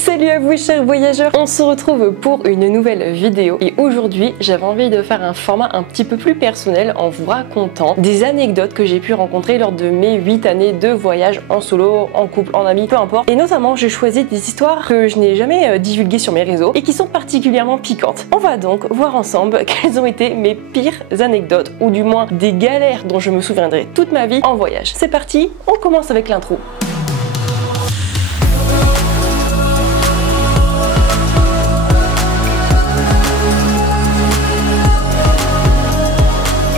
Salut à vous chers voyageurs, on se retrouve pour une nouvelle vidéo et aujourd'hui j'avais envie de faire un format un petit peu plus personnel en vous racontant des anecdotes que j'ai pu rencontrer lors de mes 8 années de voyage en solo, en couple, en ami, peu importe. Et notamment j'ai choisi des histoires que je n'ai jamais divulguées sur mes réseaux et qui sont particulièrement piquantes. On va donc voir ensemble quelles ont été mes pires anecdotes ou du moins des galères dont je me souviendrai toute ma vie en voyage. C'est parti, on commence avec l'intro.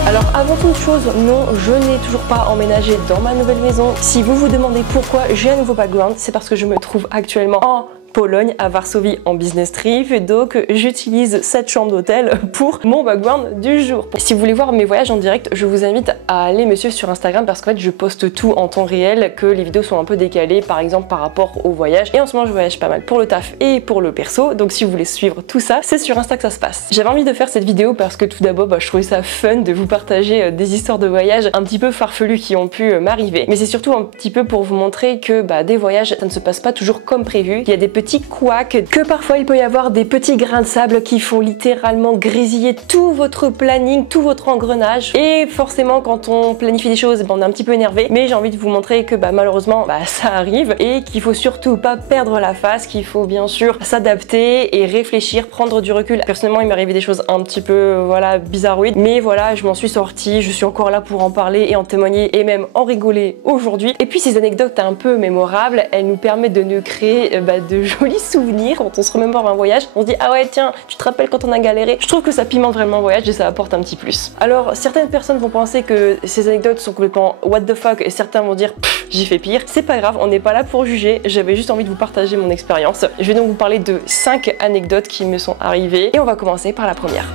Alors avant toute chose, non, je n'ai toujours pas emménagé dans ma nouvelle maison. Si vous vous demandez pourquoi j'ai un nouveau background, c'est parce que je me trouve actuellement en Pologne, à Varsovie en business trip, et donc j'utilise cette chambre d'hôtel pour mon background du jour. Si vous voulez voir mes voyages en direct, je vous invite à aller me suivre sur Instagram parce qu'en fait je poste tout en temps réel, que les vidéos sont un peu décalées par exemple par rapport au voyage. Et en ce moment je voyage pas mal pour le taf et pour le perso, donc si vous voulez suivre tout ça, c'est sur Insta que ça se passe. J'avais envie de faire cette vidéo parce que tout d'abord je trouvais ça fun de vous partager des histoires de voyage un petit peu farfelues qui ont pu m'arriver, mais c'est surtout un petit peu pour vous montrer que des voyages ça ne se passe pas toujours comme prévu. Il y a des petits couacs, que parfois il peut y avoir des petits grains de sable qui font littéralement grésiller tout votre planning, tout votre engrenage. Et forcément quand on planifie des choses, on est un petit peu énervé, mais j'ai envie de vous montrer que malheureusement ça arrive et qu'il faut surtout pas perdre la face, qu'il faut bien sûr s'adapter et réfléchir, prendre du recul. Personnellement il m'est arrivé des choses un petit peu bizarroïdes, mais voilà, je m'en suis sortie, je suis encore là pour en parler et en témoigner et même en rigoler aujourd'hui. Et puis ces anecdotes un peu mémorables, elles nous permettent de nous créer de jolis souvenirs. Quand on se remémore un voyage, on se dit ah ouais tiens, tu te rappelles quand on a galéré. Je trouve que ça pimente vraiment le voyage et ça apporte un petit plus. Alors certaines personnes vont penser que ces anecdotes sont complètement what the fuck et certains vont dire j'ai fait pire. C'est pas grave, on n'est pas là pour juger, j'avais juste envie de vous partager mon expérience. Je vais donc vous parler de 5 anecdotes qui me sont arrivées et on va commencer par la première.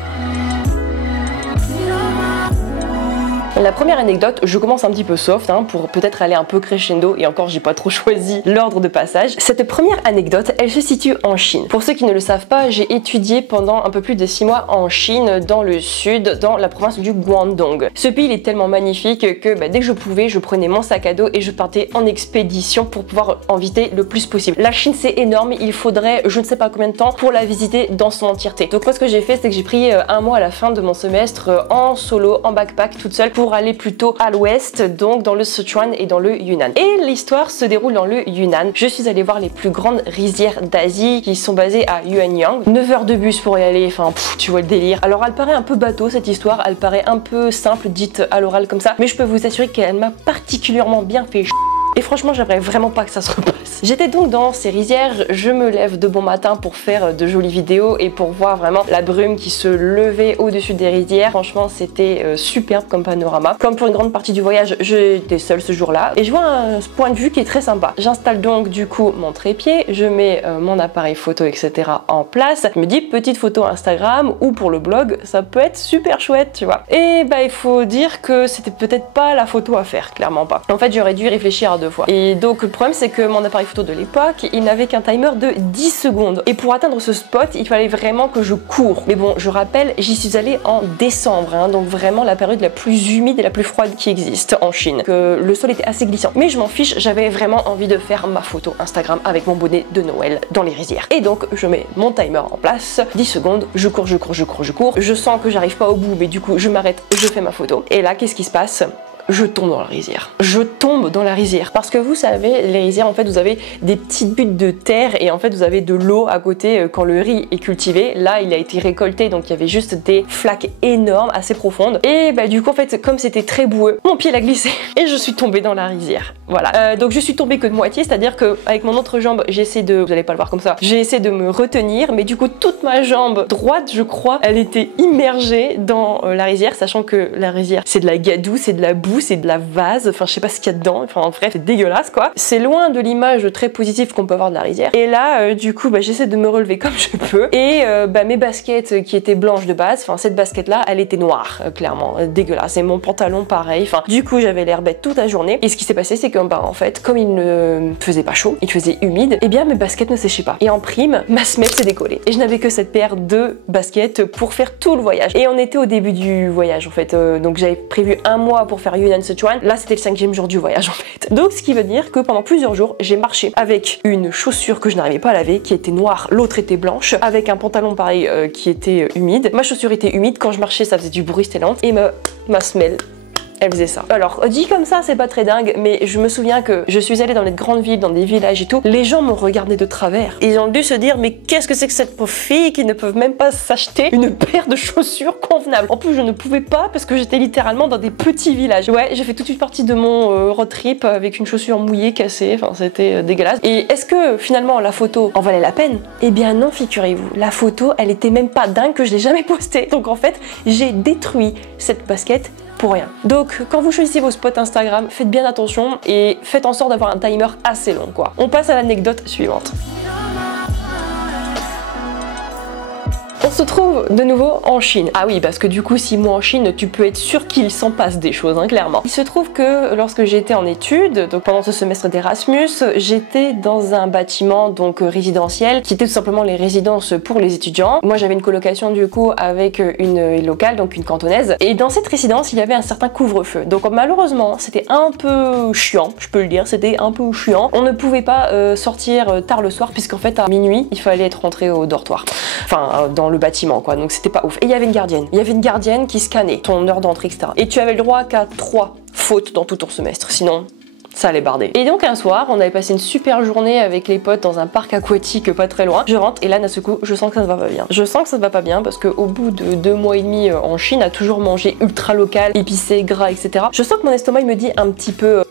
La première anecdote, je commence un petit peu soft pour peut-être aller un peu crescendo et encore j'ai pas trop choisi l'ordre de passage. Cette première anecdote, elle se situe en Chine. Pour ceux qui ne le savent pas, j'ai étudié pendant un peu plus de 6 mois en Chine, dans le sud, dans la province du Guangdong. Ce pays il est tellement magnifique que dès que je pouvais, je prenais mon sac à dos et je partais en expédition pour pouvoir en visiter le plus possible. La Chine c'est énorme, il faudrait je ne sais pas combien de temps pour la visiter dans son entièreté. Donc moi ce que j'ai fait c'est que j'ai pris un mois à la fin de mon semestre en solo, en backpack toute seule pour aller plutôt à l'ouest, donc dans le Sichuan et dans le Yunnan. Et l'histoire se déroule dans le Yunnan. Je suis allée voir les plus grandes rizières d'Asie qui sont basées à Yuanyang. 9 heures de bus pour y aller, enfin tu vois le délire. Alors elle paraît un peu bateau cette histoire, elle paraît un peu simple dite à l'oral comme ça, mais je peux vous assurer qu'elle m'a particulièrement bien fait et franchement j'aimerais vraiment pas que ça se repasse. J'étais donc dans ces rizières, je me lève de bon matin pour faire de jolies vidéos et pour voir vraiment la brume qui se levait au-dessus des rizières. Franchement c'était superbe comme panorama. Comme pour une grande partie du voyage, j'étais seule ce jour-là et je vois un point de vue qui est très sympa. J'installe donc du coup mon trépied, je mets mon appareil photo etc. en place. Je me dis petite photo Instagram ou pour le blog, ça peut être super chouette tu vois. Et il faut dire que c'était peut-être pas la photo à faire, clairement pas. En fait j'aurais dû réfléchir à 2 fois. Et donc le problème c'est que mon appareil photo de l'époque, il n'avait qu'un timer de 10 secondes. Et pour atteindre ce spot, il fallait vraiment que je cours. Mais bon, je rappelle, j'y suis allée en décembre, donc vraiment la période la plus humide et la plus froide qui existe en Chine. Que le sol était assez glissant. Mais je m'en fiche, j'avais vraiment envie de faire ma photo Instagram avec mon bonnet de Noël dans les rizières. Et donc je mets mon timer en place, 10 secondes, je cours, je cours, je cours, je cours. Je sens que j'arrive pas au bout, mais du coup je m'arrête, je fais ma photo. Et là, qu'est-ce qui se passe ? Je tombe dans la rizière. Je tombe dans la rizière. Parce que vous savez, les rizières, en fait, vous avez des petites buttes de terre et en fait, vous avez de l'eau à côté quand le riz est cultivé. Là, il a été récolté, donc il y avait juste des flaques énormes, assez profondes. Et du coup, en fait, comme c'était très boueux, mon pied l'a glissé et je suis tombée dans la rizière. Voilà. Donc je suis tombée que de moitié, c'est-à-dire que avec mon autre jambe, j'essaie de... Vous allez pas le voir comme ça. J'ai essayé de me retenir, mais du coup, toute ma jambe droite, je crois, elle était immergée dans la rizière, sachant que la rizière, c'est de la gadoue, c'est de la boue, c'est de la vase, enfin je sais pas ce qu'il y a dedans, enfin bref c'est dégueulasse quoi. C'est loin de l'image très positive qu'on peut avoir de la rizière. Et là du coup j'essaie de me relever comme je peux et mes baskets qui étaient blanches de base, enfin cette basket là elle était noire clairement, dégueulasse, et mon pantalon pareil, enfin du coup j'avais l'air bête toute la journée. Et ce qui s'est passé c'est que en fait comme il ne faisait pas chaud, il faisait humide, et bien mes baskets ne séchaient pas. Et en prime ma semelle s'est décollée et je n'avais que cette paire de baskets pour faire tout le voyage. Et on était au début du voyage en fait, donc j'avais prévu un mois pour faire Yunnan Sichuan. Là c'était le 5e jour du voyage en fait. Donc ce qui veut dire que pendant plusieurs jours j'ai marché avec une chaussure que je n'arrivais pas à laver, qui était noire, l'autre était blanche, avec un pantalon pareil qui était humide. Ma chaussure était humide, quand je marchais ça faisait du bruit, c'était lent, et ma semelle, elle faisait ça. Alors, dit comme ça, c'est pas très dingue, mais je me souviens que je suis allée dans les grandes villes, dans des villages et tout, les gens me regardaient de travers. Ils ont dû se dire, mais qu'est-ce que c'est que cette pauvre fille qui ne peut même pas s'acheter une paire de chaussures convenable. En plus, je ne pouvais pas parce que j'étais littéralement dans des petits villages. Ouais, j'ai fait toute une partie de mon road trip avec une chaussure mouillée, cassée, enfin c'était dégueulasse. Et est-ce que finalement la photo en valait la peine? Eh bien non, figurez-vous. La photo, elle était même pas dingue que je l'ai jamais postée. Donc en fait, j'ai détruit cette basket pour rien. Donc quand vous choisissez vos spots Instagram, faites bien attention et faites en sorte d'avoir un timer assez long quoi. On passe à l'anecdote suivante. On se trouve de nouveau en Chine. Ah oui, parce que du coup, 6 mois en Chine, tu peux être sûr qu'il s'en passe des choses, hein, clairement. Il se trouve que lorsque j'étais en études, donc pendant ce semestre d'Erasmus, j'étais dans un bâtiment donc résidentiel, qui était tout simplement les résidences pour les étudiants. Moi, j'avais une colocation du coup avec une locale, donc une cantonaise. Et dans cette résidence, il y avait un certain couvre-feu. Donc malheureusement, c'était un peu chiant, je peux le dire, c'était un peu chiant. On ne pouvait pas sortir tard le soir, puisqu'en fait, à minuit, il fallait être rentré au dortoir. Enfin, dans le bâtiment quoi, donc c'était pas ouf. Et il y avait une gardienne. Il y avait une gardienne qui scannait ton heure d'entrée, etc. Et tu avais le droit qu'à 3 fautes dans tout ton semestre, sinon ça allait barder. Et donc un soir, on avait passé une super journée avec les potes dans un parc aquatique pas très loin. Je rentre et là d'un seul coup, je sens que ça ne va pas bien. Je sens que ça ne va pas bien parce qu'au bout de 2 mois et demi en Chine, à toujours manger ultra local, épicé, gras, etc. Je sens que mon estomac il me dit un petit peu...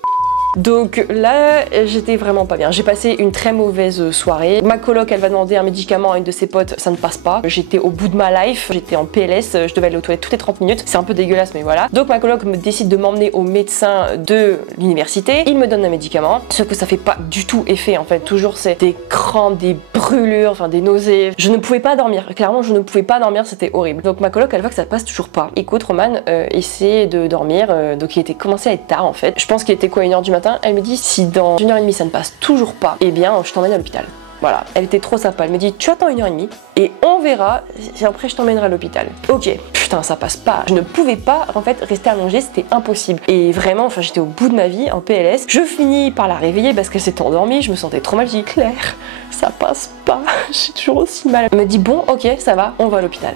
Donc là, j'étais vraiment pas bien. J'ai passé une très mauvaise soirée. Ma coloc, elle va demander un médicament à une de ses potes, ça ne passe pas. J'étais au bout de ma life, j'étais en PLS, je devais aller aux toilettes toutes les 30 minutes. C'est un peu dégueulasse, mais voilà. Donc ma coloc me décide de m'emmener au médecin de l'université. Il me donne un médicament, sauf que ça fait pas du tout effet en fait. Toujours c'est des crampes, des brûlures, enfin des nausées. Je ne pouvais pas dormir. Clairement, je ne pouvais pas dormir, c'était horrible. Donc ma coloc, elle voit que ça passe toujours pas. Écoute, Roman essaie de dormir. Donc il était commencé à être tard en fait. Je pense qu'il était quoi, 1h du matin. Elle me dit si dans 1h30 ça ne passe toujours pas, eh bien je t'emmène à l'hôpital. Voilà, elle était trop sympa, elle me dit tu attends 1h30 et on verra si après je t'emmènerai à l'hôpital. Ok, putain ça passe pas, je ne pouvais pas en fait rester allongée, c'était impossible. Et vraiment, enfin j'étais au bout de ma vie en PLS, je finis par la réveiller parce qu'elle s'était endormie, je me sentais trop mal, je dis Claire, ça passe pas, j'ai toujours aussi mal. Elle me dit bon ok ça va, on va à l'hôpital.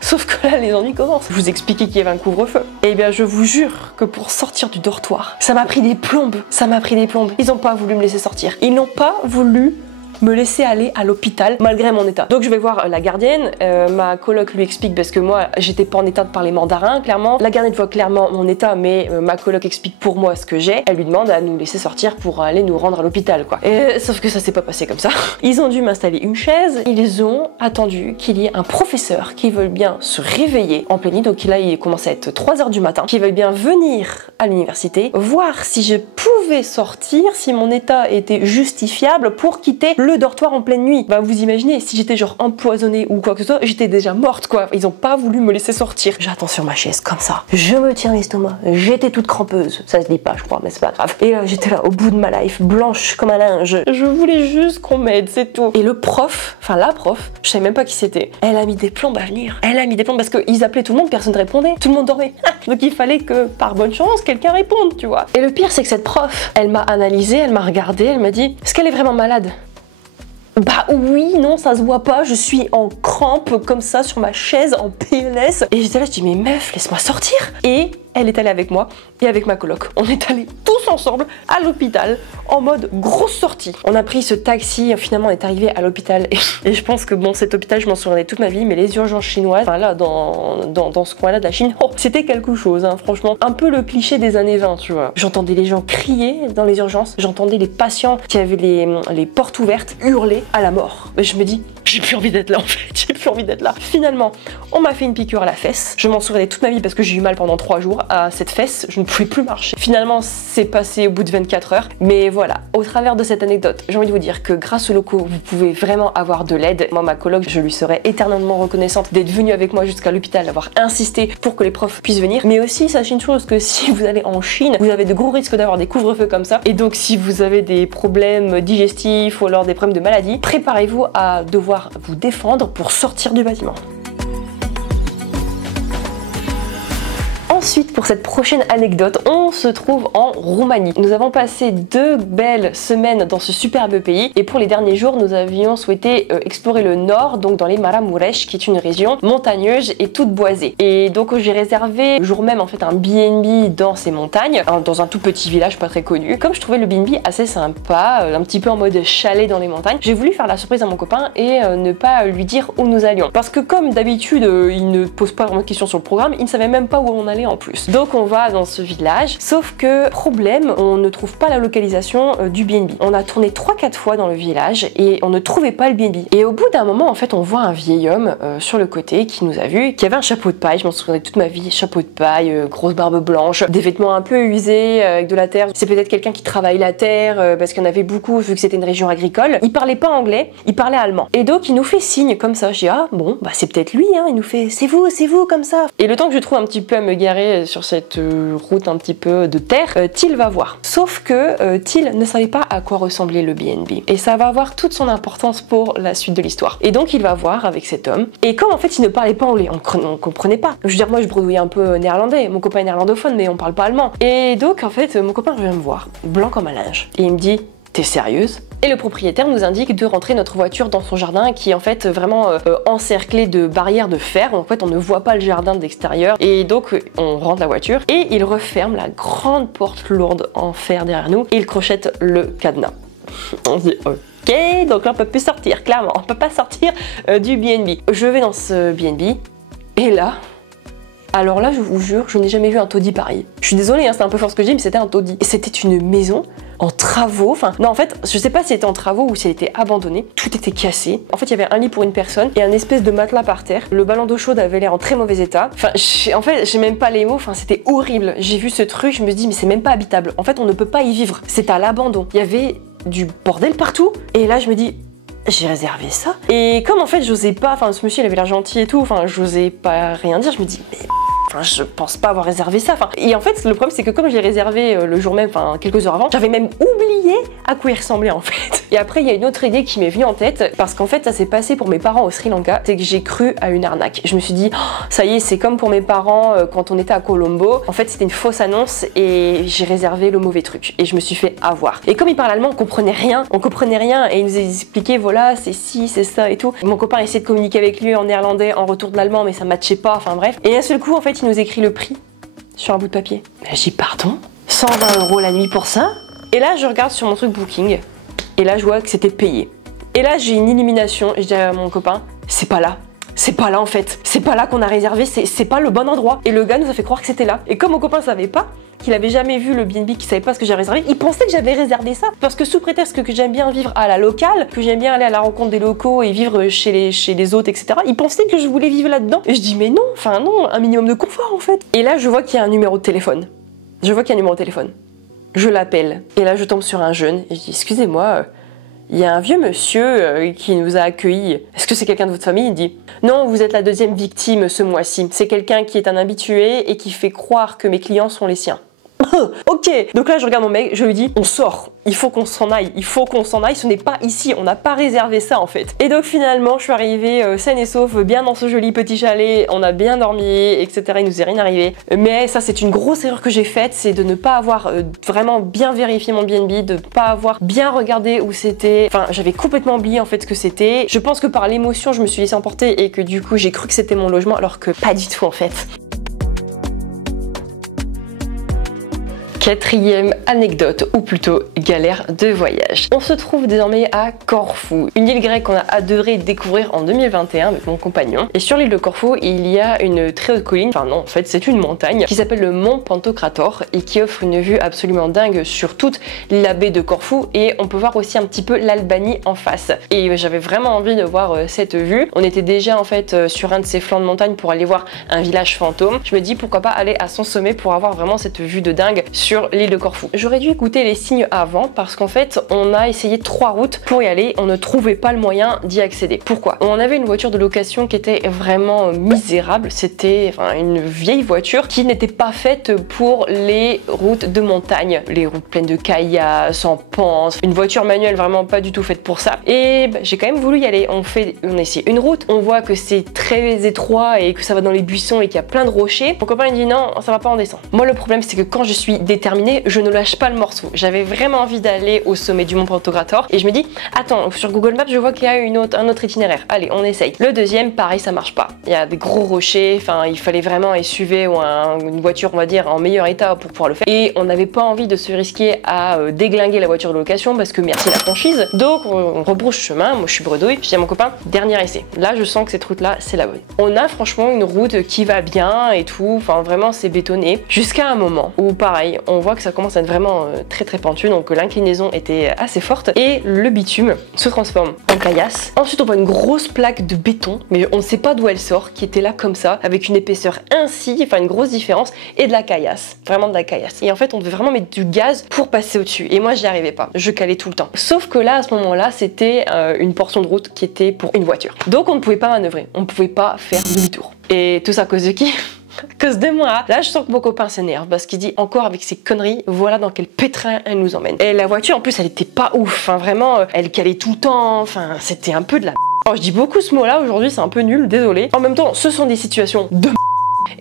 Sauf que là les ennuis commencent. Je vous expliquais qu'il y avait un couvre-feu. Et bien je vous jure que pour sortir du dortoir, ça m'a pris des plombes. Ça m'a pris des plombes. Ils n'ont pas voulu me laisser sortir. Ils n'ont pas voulu me laisser aller à l'hôpital malgré mon état. Donc je vais voir la gardienne, ma coloc lui explique parce que moi j'étais pas en état de parler mandarin clairement. La gardienne voit clairement mon état mais ma coloc explique pour moi ce que j'ai. Elle lui demande à nous laisser sortir pour aller nous rendre à l'hôpital quoi. Et, sauf que ça s'est pas passé comme ça. Ils ont dû m'installer une chaise, ils ont attendu qu'il y ait un professeur qui veuille bien se réveiller en pleine nuit. Donc là il commence à être 3h du matin, qui veuille bien venir à l'université, voir si je pouvais sortir, si mon état était justifiable pour quitter le dortoir en pleine nuit. Bah vous imaginez, si j'étais genre empoisonnée ou quoi que ce soit, j'étais déjà morte quoi. Ils ont pas voulu me laisser sortir. J'attends sur ma chaise comme ça. Je me tiens l'estomac. J'étais toute crampeuse. Ça se dit pas je crois, mais c'est pas grave. Et là j'étais là au bout de ma life, blanche comme un linge. Je voulais juste qu'on m'aide, c'est tout. Et le prof, enfin la prof, je savais même pas qui c'était. Elle a mis des plombes à venir. Elle a mis des plombes parce qu'ils appelaient tout le monde, personne ne répondait. Tout le monde dormait. Donc il fallait que par bonne chance quelqu'un réponde, tu vois. Et le pire c'est que cette prof, elle m'a analysée, elle m'a regardée, elle m'a dit est-ce qu'elle est vraiment malade? Bah oui, non, ça se voit pas, je suis en crampe comme ça sur ma chaise en PLS. Et j'étais là, je dis mais meuf, laisse-moi sortir. Et elle est allée avec moi et avec ma coloc. On est allés tous ensemble à l'hôpital en mode grosse sortie. On a pris ce taxi, finalement on est arrivé à l'hôpital et je pense que bon cet hôpital je m'en souviendrai toute ma vie, mais les urgences chinoises, enfin là dans ce coin là de la Chine, oh, c'était quelque chose hein, franchement. Un peu le cliché des années 20 tu vois. J'entendais les gens crier dans les urgences, j'entendais les patients qui avaient les portes ouvertes hurler à la mort. Mais je me dis j'ai plus envie d'être là en fait, j'ai plus envie d'être là. Finalement on m'a fait une piqûre à la fesse, je m'en souviendrai toute ma vie parce que j'ai eu mal pendant 3 jours à cette fesse, je ne pouvais plus marcher. Finalement c'est passé au bout de 24 heures, mais voilà, au travers de cette anecdote, j'ai envie de vous dire que grâce aux locaux, vous pouvez vraiment avoir de l'aide. Moi ma coloc, je lui serais éternellement reconnaissante d'être venue avec moi jusqu'à l'hôpital, d'avoir insisté pour que les profs puissent venir. Mais aussi sachez une chose, que si vous allez en Chine, vous avez de gros risques d'avoir des couvre-feux comme ça, et donc si vous avez des problèmes digestifs ou alors des problèmes de maladie, préparez-vous à devoir vous défendre pour sortir du bâtiment. Ensuite, pour cette prochaine anecdote, on se trouve en Roumanie. Nous avons passé 2 belles semaines dans ce superbe pays et pour les derniers jours, nous avions souhaité explorer le nord, donc dans les Maramureș, qui est une région montagneuse et toute boisée. Et donc j'ai réservé le jour même en fait un B&B dans ces montagnes, dans un tout petit village pas très connu. Comme je trouvais le B&B assez sympa, un petit peu en mode chalet dans les montagnes, j'ai voulu faire la surprise à mon copain et ne pas lui dire où nous allions. Parce que comme d'habitude, il ne pose pas vraiment de questions sur le programme, il ne savait même pas où on allait en plus. Donc on va dans ce village, sauf que problème, on ne trouve pas la localisation du B&B. On a tourné 3-4 fois dans le village et on ne trouvait pas le B&B. Et au bout d'un moment, en fait, on voit un vieil homme sur le côté qui nous a vus, qui avait un chapeau de paille, je m'en souviendrai toute ma vie, chapeau de paille, grosse barbe blanche, des vêtements un peu usés avec de la terre. C'est peut-être quelqu'un qui travaille la terre parce qu'il y en avait beaucoup vu que c'était une région agricole. Il parlait pas anglais, il parlait allemand. Et donc il nous fait signe comme ça. Je dis ah bon, bah c'est peut-être lui, hein. Il nous fait c'est vous comme ça. Et le temps que je trouve un petit peu à me garer sur cette route un petit peu de terre, Till va voir. Sauf que Till ne savait pas à quoi ressemblait le B&B. Et ça va avoir toute son importance pour la suite de l'histoire. Et donc il va voir avec cet homme. Et comme en fait il ne parlait pas anglais, on comprenait pas. Je veux dire, moi je bredouillais un peu néerlandais, mon copain est néerlandophone mais on parle pas allemand. Et donc en fait mon copain vient me voir, blanc comme un linge. Et il me dit t'es sérieuse? Et le propriétaire nous indique de rentrer notre voiture dans son jardin qui est en fait vraiment encerclé de barrières de fer. En fait on ne voit pas le jardin de l'extérieur et donc on rentre la voiture et il referme la grande porte lourde en fer derrière nous et il crochette le cadenas. On se dit ok, donc là on peut plus sortir, clairement on peut pas sortir du B&B. Je vais dans ce B&B et là, alors là je vous jure, je n'ai jamais vu un taudis pareil. Je suis désolée, hein, c'est un peu fort ce que je dis, mais c'était un taudis. Et c'était une maison en travaux, enfin non en fait je sais pas si elle était en travaux ou si elle était abandonnée, tout était cassé. En fait il y avait un lit pour une personne et un espèce de matelas par terre. Le ballon d'eau chaude avait l'air en très mauvais état. Enfin en fait j'ai même pas les mots, enfin c'était horrible. J'ai vu ce truc, je me dis mais c'est même pas habitable. En fait on ne peut pas y vivre, c'est à l'abandon. Il y avait du bordel partout et là je me dis j'ai réservé ça. Et comme en fait j'osais pas, enfin ce monsieur il avait l'air gentil et tout, enfin j'osais pas rien dire, je me dis mais enfin, je pense pas avoir réservé ça. Enfin, et en fait, le problème, c'est que comme je l'ai réservé le jour même, enfin quelques heures avant, j'avais même oublié à quoi il ressemblait en fait. Et après, il y a une autre idée qui m'est venue en tête, parce qu'en fait, ça s'est passé pour mes parents au Sri Lanka, c'est que j'ai cru à une arnaque. Je me suis dit, oh, ça y est, c'est comme pour mes parents quand on était à Colombo. En fait, c'était une fausse annonce et j'ai réservé le mauvais truc. Et je me suis fait avoir. Et comme il parle allemand, on comprenait rien et il nous a expliqué, voilà, c'est ci, c'est ça et tout. Mon copain a essayé de communiquer avec lui en néerlandais en retour de l'allemand, mais ça matchait pas, enfin bref. Et d'un seul coup, en fait, il nous écrit le prix sur un bout de papier. J'ai dit pardon, 120 € la nuit pour ça? Et là je regarde sur mon truc Booking et là je vois que c'était payé. Et là j'ai une illumination et je dis à mon copain c'est pas là. C'est pas là en fait, c'est pas là qu'on a réservé, c'est pas le bon endroit. Et le gars nous a fait croire que c'était là. Et comme mon copain savait pas, qu'il avait jamais vu le B&B, qu'il savait pas ce que j'avais réservé, il pensait que j'avais réservé ça. Parce que sous prétexte que j'aime bien vivre à la locale, que j'aime bien aller à la rencontre des locaux et vivre chez les autres, etc., il pensait que je voulais vivre là-dedans. Et je dis mais non, enfin non, un minimum de confort en fait. Et là je vois qu'il y a un numéro de téléphone. Je l'appelle. Et là je tombe sur un jeune et je dis excusez-moi, il y a un vieux monsieur qui nous a accueillis. Est-ce que c'est quelqu'un de votre famille? Il dit non, vous êtes la deuxième victime ce mois-ci. C'est quelqu'un qui est un habitué et qui fait croire que mes clients sont les siens. Ok, donc là je regarde mon mec, je lui dis on sort, il faut qu'on s'en aille, ce n'est pas ici, on n'a pas réservé ça en fait. Et donc finalement je suis arrivée saine et sauve, bien dans ce joli petit chalet, on a bien dormi, etc. Il nous est rien arrivé. Mais ça c'est une grosse erreur que j'ai faite, c'est de ne pas avoir vraiment bien vérifié mon B&B, de ne pas avoir bien regardé où c'était. Enfin j'avais complètement oublié en fait ce que c'était. Je pense que par l'émotion je me suis laissée emporter et que du coup j'ai cru que c'était mon logement alors que pas du tout en fait. Quatrième anecdote, ou plutôt galère de voyage. On se trouve désormais à Corfou, une île grecque qu'on a adoré découvrir en 2021 avec mon compagnon. Et sur l'île de Corfou, il y a une très haute colline, enfin non, en fait c'est une montagne, qui s'appelle le mont Pantokrator et qui offre une vue absolument dingue sur toute la baie de Corfou et on peut voir aussi un petit peu l'Albanie en face. Et j'avais vraiment envie de voir cette vue. On était déjà en fait sur un de ces flancs de montagne pour aller voir un village fantôme. Je me dis pourquoi pas aller à son sommet pour avoir vraiment cette vue de dingue sur l'île de Corfou. J'aurais dû écouter les signes avant parce qu'en fait on a essayé 3 routes pour y aller, on ne trouvait pas le moyen d'y accéder. Pourquoi? On avait une voiture de location qui était vraiment misérable, c'était une vieille voiture qui n'était pas faite pour les routes de montagne, les routes pleines de caillasses, en pente, une voiture manuelle vraiment pas du tout faite pour ça. Et j'ai quand même voulu y aller. On essaie une route, on voit que c'est très étroit et que ça va dans les buissons et qu'il y a plein de rochers. Mon copain il dit non, ça va pas en descendre. Moi le problème c'est que quand je suis déterminée, je ne lâche pas le morceau. J'avais vraiment envie d'aller au sommet du mont Pantocrator et je me dis attends, sur Google Maps je vois qu'il y a un autre itinéraire. Allez, on essaye. Le deuxième, pareil, ça marche pas. Il y a des gros rochers, il fallait vraiment un SUV ou une voiture, on va dire, en meilleur état pour pouvoir le faire. Et on n'avait pas envie de se risquer à déglinguer la voiture de location parce que merci la franchise. Donc on rebrousse chemin, moi je suis bredouille. Je dis à mon copain, dernier essai. Là je sens que cette route là c'est la bonne. On a franchement une route qui va bien et tout, vraiment c'est bétonné. Jusqu'à un moment où pareil, on voit que ça commence à être vraiment très pentu, donc l'inclinaison était assez forte et le bitume se transforme en caillasse. Ensuite on voit une grosse plaque de béton, mais on ne sait pas d'où elle sort, qui était là comme ça, avec une épaisseur ainsi, une grosse différence, et de la caillasse, vraiment de la caillasse. Et en fait on devait vraiment mettre du gaz pour passer au-dessus, et moi j'y arrivais pas, je calais tout le temps. Sauf que là à ce moment-là c'était une portion de route qui était pour une voiture. Donc on ne pouvait pas manœuvrer, on ne pouvait pas faire demi-tour. Et tout ça à cause de qui? À cause de moi. Là je sens que mon copain s'énerve parce qu'il dit encore avec ses conneries, voilà dans quel pétrin elle nous emmène. Et la voiture en plus elle était pas ouf, vraiment elle calait tout le temps, c'était un peu de la... Alors je dis beaucoup ce mot là aujourd'hui, c'est un peu nul, désolé. En même temps ce sont des situations de...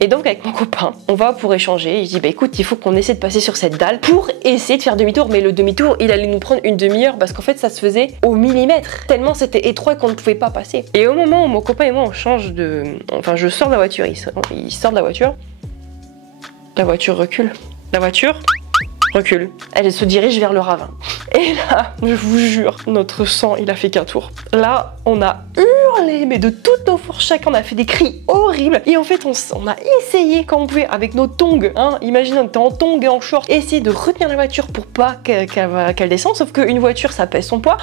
Et donc avec mon copain, on va pour échanger, je dis bah écoute, il faut qu'on essaie de passer sur cette dalle pour essayer de faire demi-tour, mais le demi-tour il allait nous prendre une demi-heure parce qu'en fait ça se faisait au millimètre, tellement c'était étroit qu'on ne pouvait pas passer. Et au moment où mon copain et moi on change de... je sors de la voiture, il sort de la voiture recule, la voiture recule, elle se dirige vers le ravin. Et là, je vous jure, notre sang il a fait qu'un tour. Là, on a hurlé, mais de toutes nos forces, chacun on a fait des cris horribles. Et en fait, on a essayé quand on pouvait avec nos tongs, imaginez on était en tongs et en short, essayer de retenir la voiture pour pas qu'elle descende, sauf qu'une voiture ça pèse son poids.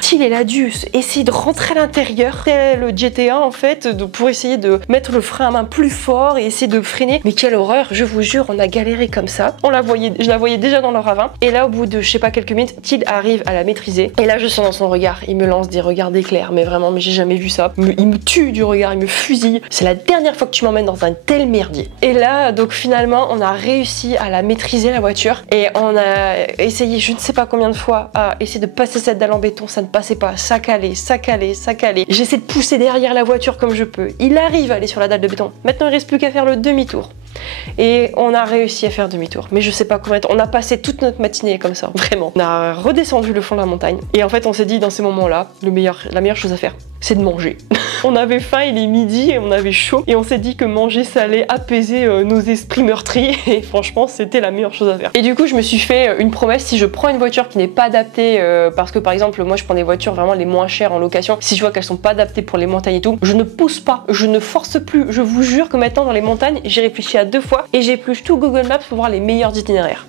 S'il est là dû essayer de rentrer à l'intérieur, c'est le GTA en fait, pour essayer de mettre le frein à main plus fort et essayer de freiner. Mais quelle horreur, je vous jure, on a galéré comme ça. Je la voyais déjà dans le ravin. Et là, au bout de je sais pas quelques minutes, Tid arrive à la maîtriser. Et là, je sens dans son regard, il me lance des regards d'éclair, mais vraiment, mais j'ai jamais vu ça. Il me tue du regard, il me fusille. C'est la dernière fois que tu m'emmènes dans un tel merdier. Et là, donc finalement, on a réussi à la maîtriser la voiture et on a essayé, je ne sais pas combien de fois, à essayer de passer cette dalle en béton. Ça ne passait pas, ça calait, ça calait, ça calait. J'essaie de pousser derrière la voiture comme je peux. Il arrive à aller sur la dalle de béton. Maintenant, il reste plus qu'à faire le demi-tour. Et on a réussi à faire demi-tour, mais je sais pas combien de temps. On a passé toute notre matinée comme ça, vraiment. On a redescendu le fond de la montagne et en fait on s'est dit dans ces moments-là, la meilleure chose à faire, c'est de manger. On avait faim, il est midi et on avait chaud et on s'est dit que manger ça allait apaiser nos esprits meurtris et franchement c'était la meilleure chose à faire. Et du coup je me suis fait une promesse, si je prends une voiture qui n'est pas adaptée, parce que par exemple moi je prends des voitures vraiment les moins chères en location, si je vois qu'elles sont pas adaptées pour les montagnes et tout, je ne pousse pas, je ne force plus. Je vous jure que maintenant dans les montagnes j'ai réfléchi à 2 fois et j'épluche tout Google Maps pour voir les meilleurs itinéraires.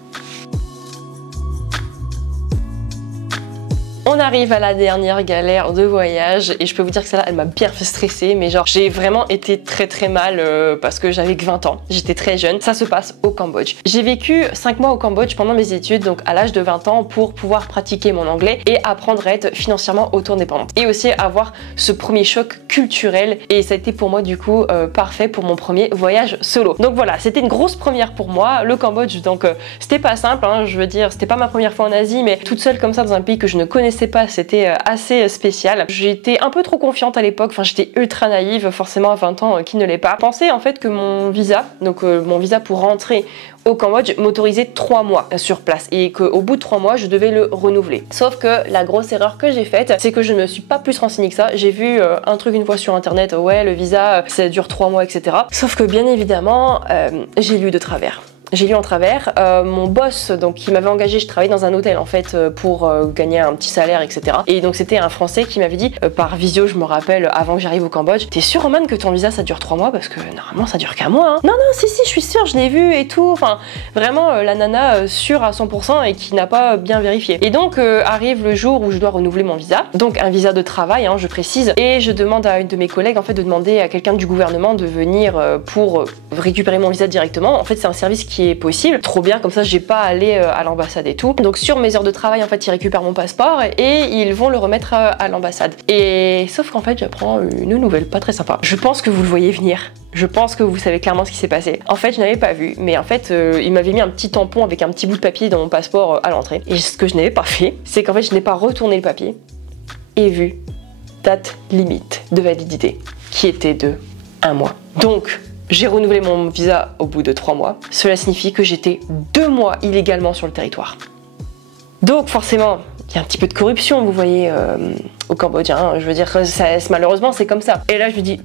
On arrive à la dernière galère de voyage et je peux vous dire que celle-là elle m'a bien fait stresser, mais genre j'ai vraiment été très mal parce que j'avais que 20 ans, j'étais très jeune. Ça se passe au Cambodge. J'ai vécu 5 mois au Cambodge pendant mes études, donc à l'âge de 20 ans, pour pouvoir pratiquer mon anglais et apprendre à être financièrement auto-indépendante et aussi avoir ce premier choc culturel, et ça a été pour moi du coup parfait pour mon premier voyage solo. Donc voilà, c'était une grosse première pour moi, le Cambodge. Donc c'était pas simple, je veux dire, c'était pas ma première fois en Asie, mais toute seule comme ça dans un pays que je ne connaissais pas, c'était assez spécial. J'étais un peu trop confiante à l'époque, j'étais ultra naïve, forcément à 20 ans, qui ne l'est pas. Je pensais en fait que mon visa, donc mon visa pour rentrer au Cambodge, m'autorisait 3 mois sur place et qu'au bout de 3 mois je devais le renouveler. Sauf que la grosse erreur que j'ai faite, c'est que je ne me suis pas plus renseignée que ça. J'ai vu un truc une fois sur internet, ouais le visa ça dure 3 mois etc. Sauf que bien évidemment j'ai lu de travers. J'ai lu en travers, mon boss donc qui m'avait engagé, je travaillais dans un hôtel en fait pour gagner un petit salaire etc. Et donc c'était un Français qui m'avait dit par visio, je me rappelle, avant que j'arrive au Cambodge, t'es sûr Roman que ton visa ça dure 3 mois parce que normalement ça dure qu'un mois Non si je suis sûre, je l'ai vu et tout, vraiment la nana sûre à 100% et qui n'a pas bien vérifié. Et donc arrive le jour où je dois renouveler mon visa, donc un visa de travail je précise, et je demande à une de mes collègues en fait de demander à quelqu'un du gouvernement de venir pour récupérer mon visa directement. En fait c'est un service qui qui est possible. Trop bien, comme ça j'ai pas à aller à l'ambassade et tout. Donc sur mes heures de travail en fait ils récupèrent mon passeport et ils vont le remettre à l'ambassade. Et sauf qu'en fait j'apprends une nouvelle pas très sympa. Je pense que vous le voyez venir. Je pense que vous savez clairement ce qui s'est passé. En fait, je n'avais pas vu, mais en fait, il m'avait mis un petit tampon avec un petit bout de papier dans mon passeport à l'entrée. Et ce que je n'avais pas fait, c'est qu'en fait, je n'ai pas retourné le papier et vu date limite de validité, qui était de 1 mois. Donc, j'ai renouvelé mon visa au bout de 3 mois. Cela signifie que j'étais 2 mois illégalement sur le territoire. Donc, forcément, il y a un petit peu de corruption, vous voyez, au Cambodge. Hein. Je veux dire, malheureusement, c'est comme ça. Et là, je me dis...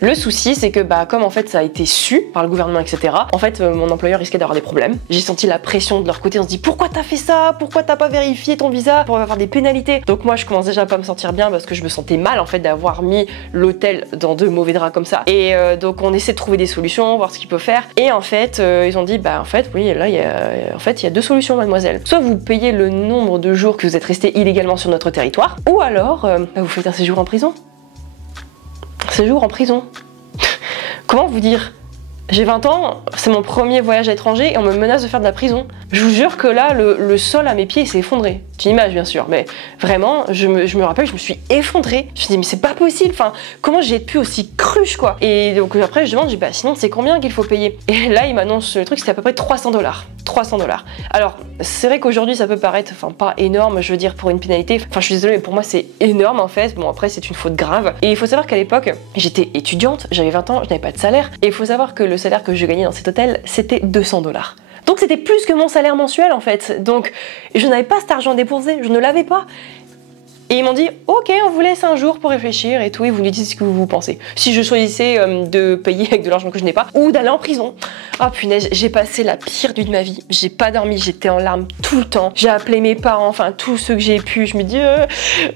Le souci, c'est que comme en fait ça a été su par le gouvernement, etc. En fait, mon employeur risquait d'avoir des problèmes. J'ai senti la pression de leur côté. On se dit pourquoi t'as fait ça? Pourquoi t'as pas vérifié ton visa? Pour avoir des pénalités. Donc moi, je commence déjà à pas me sentir bien parce que je me sentais mal en fait d'avoir mis l'hôtel dans de mauvais draps comme ça. Et donc on essaie de trouver des solutions, voir ce qu'il peut faire. Et en fait, ils ont dit en fait oui, là il y a 2 solutions, mademoiselle. Soit vous payez le nombre de jours que vous êtes resté illégalement sur notre territoire, ou alors vous faites un séjour en prison. Séjour en prison. Comment vous dire? J'ai 20 ans, c'est mon premier voyage à l'étranger et on me menace de faire de la prison. Je vous jure que là, le sol à mes pieds s'est effondré. C'est une image bien sûr, mais vraiment, je me rappelle, je me suis effondrée. Je me dis mais c'est pas possible, enfin, comment j'ai pu aussi cruche quoi? Et donc après je demande, je dis sinon c'est combien qu'il faut payer? Et là il m'annonce le truc, c'était à peu près 300 $. 300 $. Alors c'est vrai qu'aujourd'hui ça peut paraître, pas énorme, je veux dire pour une pénalité. Enfin je suis désolée, mais pour moi c'est énorme en fait. Bon après c'est une faute grave. Et il faut savoir qu'à l'époque j'étais étudiante, j'avais 20 ans, je n'avais pas de salaire. Et il faut savoir que le salaire que je gagnais dans cet hôtel c'était 200 $. Donc c'était plus que mon salaire mensuel en fait. Donc je n'avais pas cet argent dépensé, je ne l'avais pas. Et ils m'ont dit ok, on vous laisse un jour pour réfléchir et tout, et vous nous dites ce que vous pensez. Si je choisissais de payer avec de l'argent que je n'ai pas, ou d'aller en prison. Oh punaise, j'ai passé la pire nuit de ma vie. J'ai pas dormi, j'étais en larmes tout le temps. J'ai appelé mes parents, enfin tous ceux que j'ai pu. Je me dis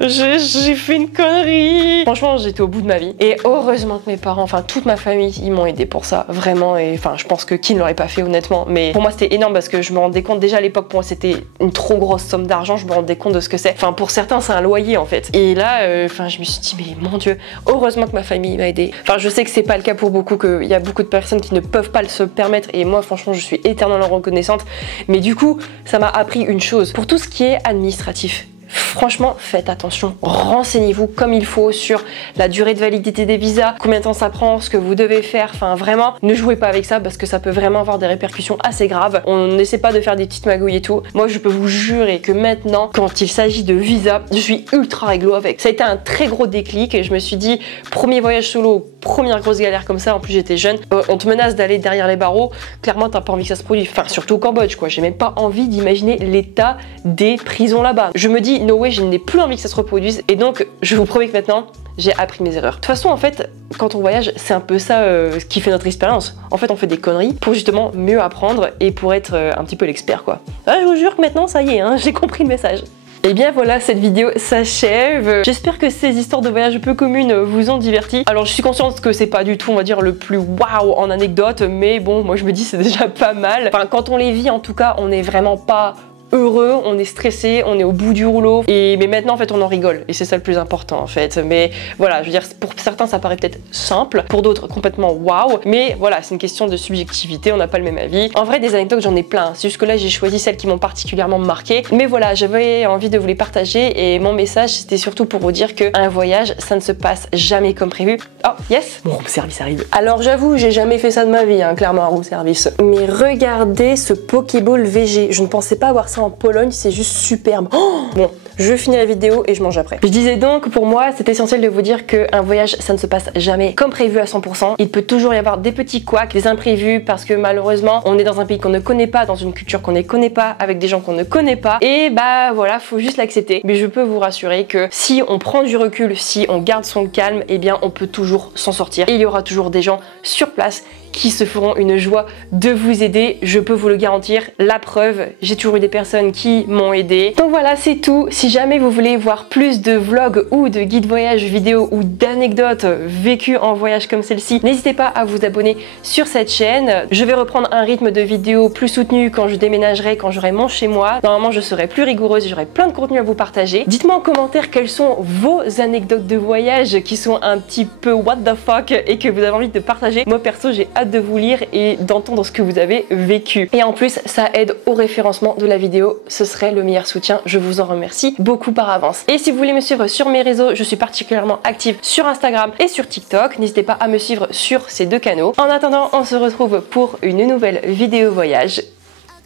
j'ai fait une connerie. Franchement, j'étais au bout de ma vie. Et heureusement que mes parents, enfin toute ma famille, ils m'ont aidé pour ça, vraiment. Et enfin, je pense que qui ne l'aurait pas fait honnêtement. Mais pour moi, c'était énorme parce que je me rendais compte déjà à l'époque, pour moi, c'était une trop grosse somme d'argent. Je me rendais compte de ce que c'est. Enfin, pour certains, c'est un loyer en fait. Et là, je me suis dit mais mon Dieu, heureusement que ma famille m'a aidé. Enfin, je sais que c'est pas le cas pour beaucoup, qu'il y a beaucoup de personnes qui ne peuvent pas se permettre. Et moi, franchement, je suis éternellement reconnaissante. Mais du coup, ça m'a appris une chose. Pour tout ce qui est administratif, franchement, faites attention, renseignez-vous comme il faut sur la durée de validité des visas, combien de temps ça prend, ce que vous devez faire, enfin vraiment, ne jouez pas avec ça parce que ça peut vraiment avoir des répercussions assez graves. On n'essaie pas de faire des petites magouilles et tout. Moi, je peux vous jurer que maintenant, quand il s'agit de visa, je suis ultra réglo avec. Ça a été un très gros déclic et je me suis dit, premier voyage solo, première grosse galère comme ça, en plus j'étais jeune, on te menace d'aller derrière les barreaux, clairement t'as pas envie que ça se produise, enfin surtout au Cambodge quoi, j'ai même pas envie d'imaginer l'état des prisons là-bas. Je me dis, no way, je n'ai plus envie que ça se reproduise et donc je vous promets que maintenant j'ai appris mes erreurs. De toute façon en fait, quand on voyage, c'est un peu ça ce qui fait notre expérience. En fait on fait des conneries pour justement mieux apprendre et pour être un petit peu l'expert quoi. Ah, je vous jure que maintenant ça y est, hein, j'ai compris le message. Et bien voilà, cette vidéo s'achève. J'espère que ces histoires de voyage peu communes vous ont diverti. Alors je suis consciente que c'est pas du tout, on va dire, le plus waouh en anecdote, mais bon, moi je me dis c'est déjà pas mal. Enfin, quand on les vit en tout cas, on n'est vraiment pas heureux, on est stressé, on est au bout du rouleau, mais maintenant en fait on en rigole et c'est ça le plus important en fait. Mais voilà, je veux dire, pour certains ça paraît peut-être simple, pour d'autres complètement waouh, mais voilà, c'est une question de subjectivité, on n'a pas le même avis. En vrai, des anecdotes j'en ai plein, c'est juste que là j'ai choisi celles qui m'ont particulièrement marqué, mais voilà, j'avais envie de vous les partager et mon message c'était surtout pour vous dire qu'un voyage ça ne se passe jamais comme prévu. Oh yes, mon room service arrive. Alors j'avoue, j'ai jamais fait ça de ma vie, hein, clairement un room service, mais regardez ce Pokéball VG, je ne pensais pas avoir ça en Pologne, c'est juste superbe. Oh, bon, je finis la vidéo et je mange après. Je disais donc, pour moi, c'est essentiel de vous dire qu'un voyage, ça ne se passe jamais comme prévu à 100%. Il peut toujours y avoir des petits couacs, des imprévus, parce que malheureusement, on est dans un pays qu'on ne connaît pas, dans une culture qu'on ne connaît pas, avec des gens qu'on ne connaît pas. Et bah voilà, faut juste l'accepter. Mais je peux vous rassurer que si on prend du recul, si on garde son calme, eh bien on peut toujours s'en sortir. Et il y aura toujours des gens sur place qui se feront une joie de vous aider, je peux vous le garantir. La preuve, j'ai toujours eu des personnes qui m'ont aidé. Donc voilà, c'est tout. Si Si jamais vous voulez voir plus de vlogs ou de guides voyage vidéo ou d'anecdotes vécues en voyage comme celle-ci, n'hésitez pas à vous abonner sur cette chaîne. Je vais reprendre un rythme de vidéo plus soutenu quand je déménagerai, quand j'aurai mon chez moi. Normalement je serai plus rigoureuse et j'aurai plein de contenu à vous partager. Dites-moi en commentaire quelles sont vos anecdotes de voyage qui sont un petit peu what the fuck et que vous avez envie de partager. Moi perso j'ai hâte de vous lire et d'entendre ce que vous avez vécu. Et en plus ça aide au référencement de la vidéo, ce serait le meilleur soutien, je vous en remercie beaucoup par avance. Et si vous voulez me suivre sur mes réseaux, je suis particulièrement active sur Instagram et sur TikTok, n'hésitez pas à me suivre sur ces deux canaux. En attendant, on se retrouve pour une nouvelle vidéo voyage.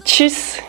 Tchuss!